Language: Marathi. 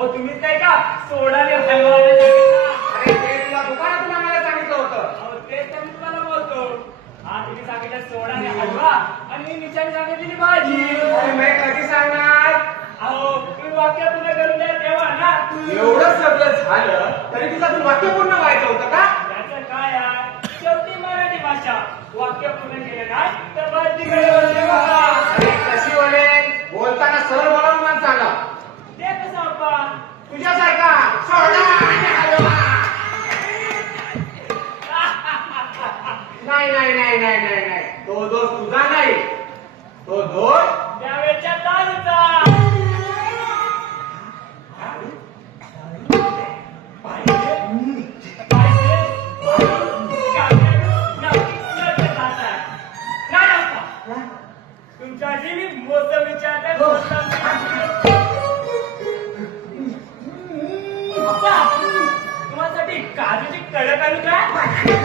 तुम्हीच काय का सोडाने हलवा सांगितलं? अरे ते तुला दुकानातून आम्हाला सांगितलं होतं. तेच तर मी तुम्हाला बोलतो. हा तुम्ही सांगितलं सोडाने हलवा आणि निशाने सांगितलेली भाजी. अरे मी कधी सांगणार? अहो तुम्ही वाक्य पूर्ण करून द्या तेव्हा ना. एवढं सगळं झालं तरी तुझं तू वाक्य पूर्ण व्हायचं होतं का? त्याचं काय आहे? शेवटी मराठी भाषा वाक्य पूर्ण केलं नाही तर भाजीकडे वळते बघा. अरे कशी बोलेल? बोलताना सरळ बोलावून मला सांगा. ते कसं आपण तुझ्यासारखा सोडा आणि हलवा. नाही नाही नाही नाही नाही नाही, तो दोष तुझा नाही, तो दोष त्यावेळेच्या दारूचा. तुमच्याशी मी मोसम विचारते. तुम्हासाठी काजूची कडक आणू काय?